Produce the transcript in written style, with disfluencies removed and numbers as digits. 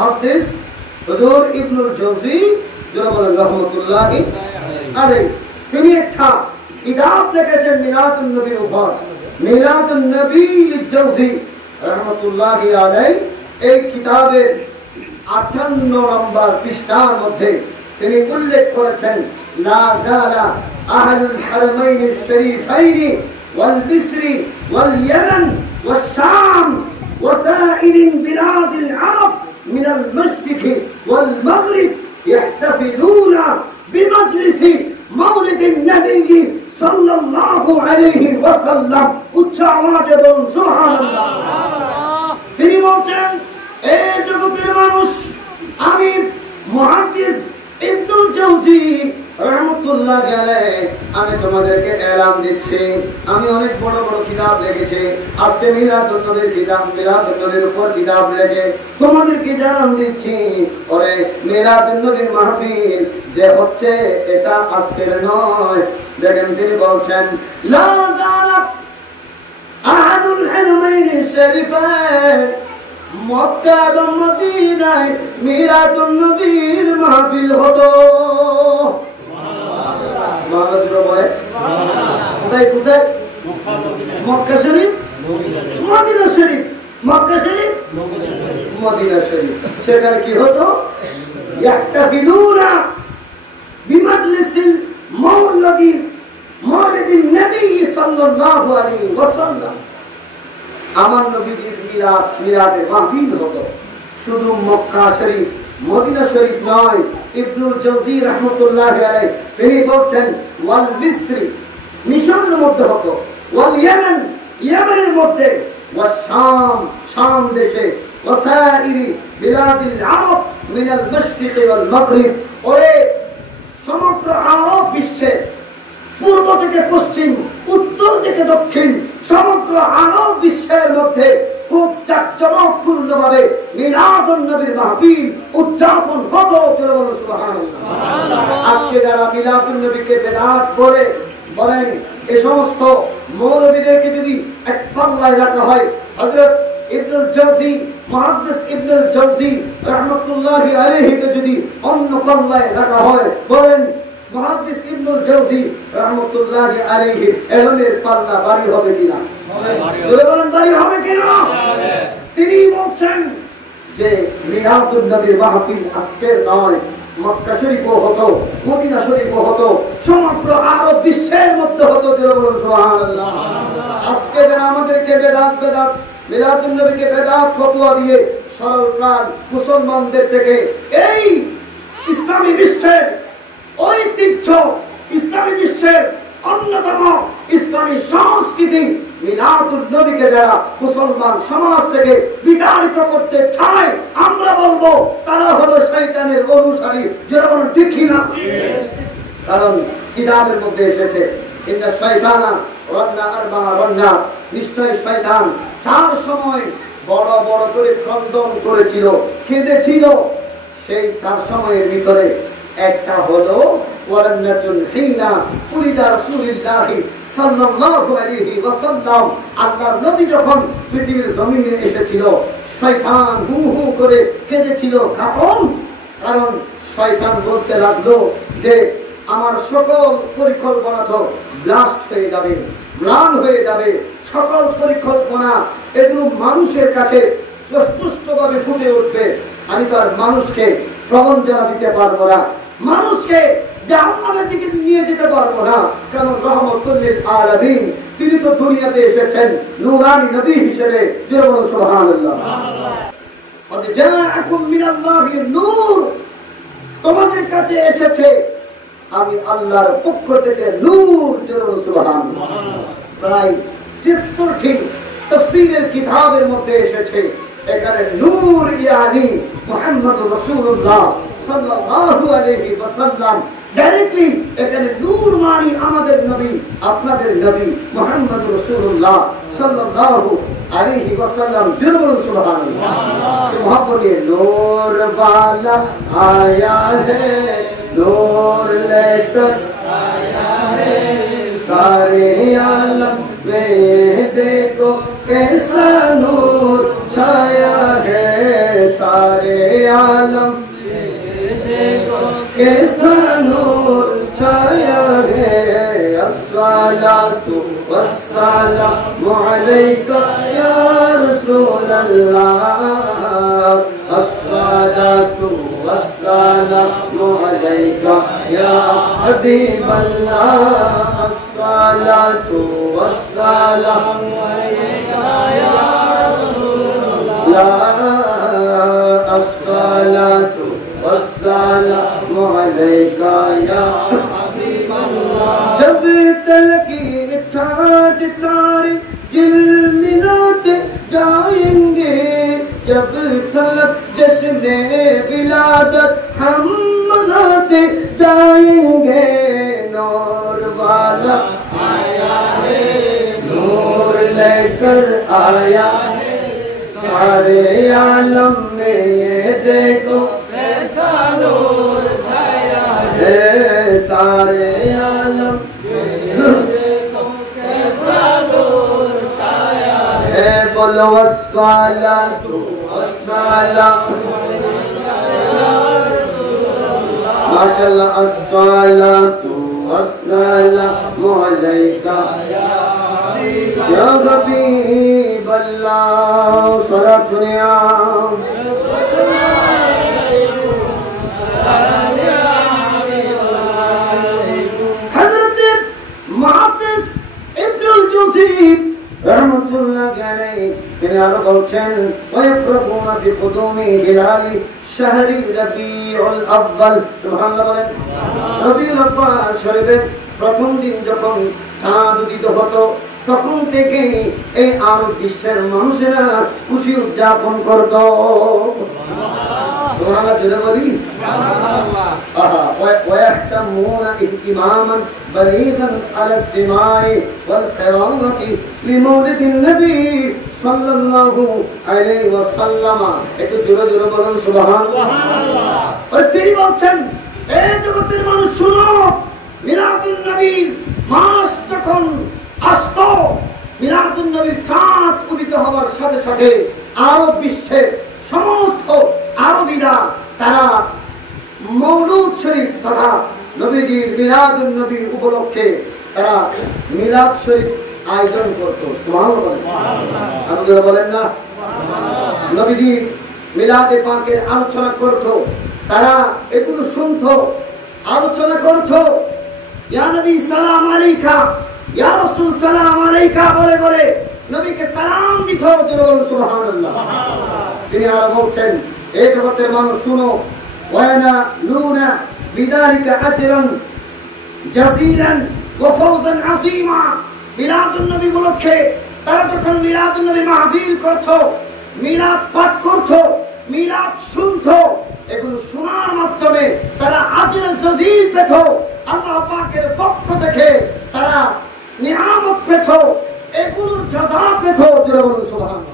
মুহাদ্দিস হুজুর ইবনুল জাওজি রাহমাতুল্লাহি আলাইহি তিনি একটা কিতাব লিখেছেন মিলাদুন নবীর উপর। মিলাদুন নবী লিল-জাওজি রাহমাতুল্লাহি আলাইহি এই কিতাবের 58 নম্বর পৃষ্ঠার মধ্যে তিনি উল্লেখ করেছেন লা জালা আহলুল হারমাইন আশ-শরীফাইন ওয়াল বিসরি ওয়াল ইয়ামান ওয়াস শাম ওয়া সাইরিন বিলাদিল আরব মিনাল মাশরিকি ওয়াল মাগরিব ইয়াহতাফিলুনা বিমাজলিসি মাওলিদিন নবী সাল্লাল্লাহু আলাইহি ওয়াসাল্লাম। উচ্চ আওয়াজে বলুন সুবহানাল্লাহ। তিনি বলেন এই জগতের মানুষ, আমি মুহাদ্দিস ইবনুল জাওজি রাহমাতুল্লাহি আলাইহি আমি তোমাদেরকে এলান দিচ্ছি, আমি অনেক বড় বড় কিতাব লিখেছি। আজকে মিলাদুন নবীর কিতাব, মিলাদুন নবীর উপর কিতাব লিখে তোমাদেরকে জানান দিচ্ছি, ওরে মিলাদুন নবীর মাহফিল যে হচ্ছে এটা আজকের নয়। দেখেন তিনি বলছেন লা জালা আহাদুল হারমাইন শরীফাইন, মক্কা এবং মদিনায় মিলাদুন নবীর মাহফিল হতো। কোথায়? মক্কা শরীফ, মদিনা শরীফ। মক্কা শরীফ, মদিনা শরীফ। সেখানে কি হতো? ইয়াহতাফিলুনা বিমাজলিসিল মাওলিদিন নবী সাল্লাল্লাহু আলাইহি ওয়াসাল্লাম। আমার নবীজির মিলাদের মাহফিল হতো। শুধু মক্কা শরীফ, মদিনা শরীফ নয়। ইবনুল জাওজি রাহমাতুল্লাহি আলাইহি তিনি বলছেন ওয়াল মিসরি, মিশরের মধ্যে হতো, ওয়াল ইয়ামান, ইয়ামানের মধ্যে, ওয়াস শাম, শাম দেশে, ওয়া সাইরি বিলাদিল আরব মিনাল মাশরিকি ওয়াল মাগরিব। ওরে সমগ্র আরব বিশ্বে পূর্ব থেকে পশ্চিম, উত্তর থেকে দক্ষিণ, সমগ্র আরব বিশ্বের মধ্যে খুব জাঁকজমকপূর্ণভাবে মিলাদুন নবীর মাহফিল উদযাপন হতো। সুবহানাল্লাহ। আজকে যারা মিলাদুন নবীকে বেদাত বলেন, এই সমস্ত মৌলবীদেরকে যদি এক পাল্লায় রাখা হয়, হযরত ইবনুল জাওজি, মুহাদ্দিস ইবনুল জাওজি রাহমাতুল্লাহি আলাইহিকে যদি অন্য পাল্লায় রাখা হয়, বলেন মুহাদ্দিস ইবনুল জাওজি রাহমাতুল্লাহি আলাইহি এলমের পাল্লা ভারী হবে কিনা? বলেন ভারী হবে কিনা? তিনি বলছেন যে মিলাদুন নবীর মাহফিল আজকের নয়, মক্কা শরীফও হতো, মদিনা শরীফও হতো, সমগ্র আরব বিশ্বের মধ্যে হতো। বলুন সুবহানাল্লাহ। আজকে যারা আমাদেরকে বেদাত মিলাদুন নবীকে বেদাত ফতোয়া দিয়ে সরল প্রাণ মুসলমানদের থেকে এই ইসলামী বিশ্বের ঐতিহ্য, ইসলামী বিশ্বের অন্যতম ইসলামী সংস্কৃতি মিলাদুন নবীকে যারা মুসলমান সমাজ থেকে বিতাড়িত করতে চায়, আমরা বলবো তারা হলো শয়তানের অনুসারী। যেরকম ঠিক না? কারণ কিতাবের মধ্যে এসেছে ইন্না শয়তানা রান্না আরবা রান্না, নিশ্চয় শয়তান 4 সময় বড় বড় করে ক্রন্দন করেছিল, কেঁদেছিল। সেই 4 সময়ের ভিতরে একটা হলো ওয়ারান্নাতুল হিনা ফুরিদা রাসূলুল্লাহি সাল্লাল্লাহু আলাইহি ওয়াসাল্লাম। আল্লাহর নবী যখন পৃথিবীর জমিনে এসেছিল, শয়তান হু হু করে কেঁদেছিল। কারণ শয়তান বলতে লাগলো যে আমার সকল পরিকল্পনা তো ব্লাস্ট হয়ে যাবে, ম্লান হয়ে যাবে। সকল পরিকল্পনা এগুলো মানুষের কাছে স্পষ্টভাবে ফুটে উঠবে। আমি তো আর মানুষকে প্রবঞ্চনা দিতে পারবো না, মানুষকে জাহান্নামের দিকে নিয়ে যেতে পারবো না। কারণ রহমতুল লিল আলামিন, তিনি তো দুনিয়াতে এসেছেন নূরানী নবী হিসেবে। সুবহানাল্লাহ। ওয়া জাআকুম মিনাল্লাহি নূর, তোমাদের কাছে এসেছে আমি আল্লাহর পক্ষ থেকে নূর। সুবহানাল্লাহ। প্রায় 70টি তাফসীরের কিতাবের মধ্যে এসেছে এখানে নূর ইয়ানি মুহাম্মদুর রাসূলুল্লাহ সাল্লাল্লাহু আলাইহি ওয়াসাল্লাম। ডাইরেক্টলি এখানে নূর মানে আমাদের নবী, আপনাদের নবী মুহাম্মদুর রাসূলুল্লাহ সাল্লাল্লাহু আলাইহি ওয়াসাল্লাম। জোরে সুবহানাল্লাহ। মোহাম্মদ নূর वाला आया है, नूर लेकर आया है, सारे आलम में देखो कैसा नूर छाया है, सारे आलम कैसा नूर छाया है अस्सलातु वस्सलामु अलैका या रसूल अल्लाह अस्सलातु वस्सलामु अलैका या हबीब अल्लाह अस्सलातु वस्सलामु अलैका या रसूल अल्लाह अस्सलातु वस्सलामु अलैका या हबीब अल्लाह जब तलक इच्छा तारे जिलमिलाते जाएंगे जब तलक जश्न विलादत हम मनाते जाएंगे नूर वाला आया है नूर लेकर आया है सारे आलम में ये देखो कैसा नूर छाया है सारे आलम में ये देखो कैसा नूर छाया है बोलो अस्सलातु वस्सलामु अलैका या रसूल अल्लाह माशाअल्लाह अस्सलातु वस्सलामु अलैका या हबीब अल्लाह सलातु या हज़रत मुहद्दिस इब्नुल जौज़ी रहमतुल्लाहि अलैहि তিনি আরো বলছেন ওয়াফরকুনা বিকুদুমি হিলালি শাহরি রবিউল আউয়াল সুবহানাল্লাহ বলেন রবিউল আউয়াল শরীফের প্রথম দিন যখন চাঁদ উদিত হতো তখন থেকে এই আরব বিশ্বের মানুষেরা খুশি উদযাপন করত সুবহানাল্লাহ জোরে বলি সুবহানাল্লাহ আহা ওয়াহতামুনা ইহতিমামান বালিগান আলা সিমাই ওয়াল কিরামতি লিমাউলিদিন নবী সাল্লাল্লাহু আলাইহি ওয়াসাল্লাম একটু জোরে জোরে বলুন সুবহানাল্লাহ আর তিনি বলছেন এই জগতের মানুষ শুনো মিলাদুন নবীর মাস যখন আসতো মিলাদুন নবীর চাঁদ উদিত হওয়ার সাথে সাথে আরব বিশ্বের সমস্ত আরবীরা তারা মওলুদ শরীফ তথা নবীজির মিলাদুন নবী উপলক্ষে তারা মিলাদ শরীফ আয়োজন করত সুবহানাল্লাহ আপনারা বলেন না নবীজি মিলাদে পাকের আলোচনা করত তারা এগুলো শুনতো আলোচনা করত ইয়া নবী সালাম আলাইকা ইয়া রাসূল সালাম আলাইকা বলে বলে নবীকে সালাম দিত সুবহানাল্লাহ তিনি আরো বলছেন এই জগতের মানুষ শুনো ওয়ানা নুনা বিদালিকা আজরান জাযীলান ওয়া ফাওজান আযীমা মিলাদুন নবী উপলক্ষে তারা যখন মিলাদুন নবী মাহফিল করত মিলাদ পাঠ করত মিলাদ শুনত এগুলো শোনার মাধ্যমে তারা আজর জাযীল পেত আল্লাহ পাকের পক্ষ থেকে তারা নিয়ামত পেত এগুলোর জাযা পেত জোরে বলুন সুবহানাল্লাহ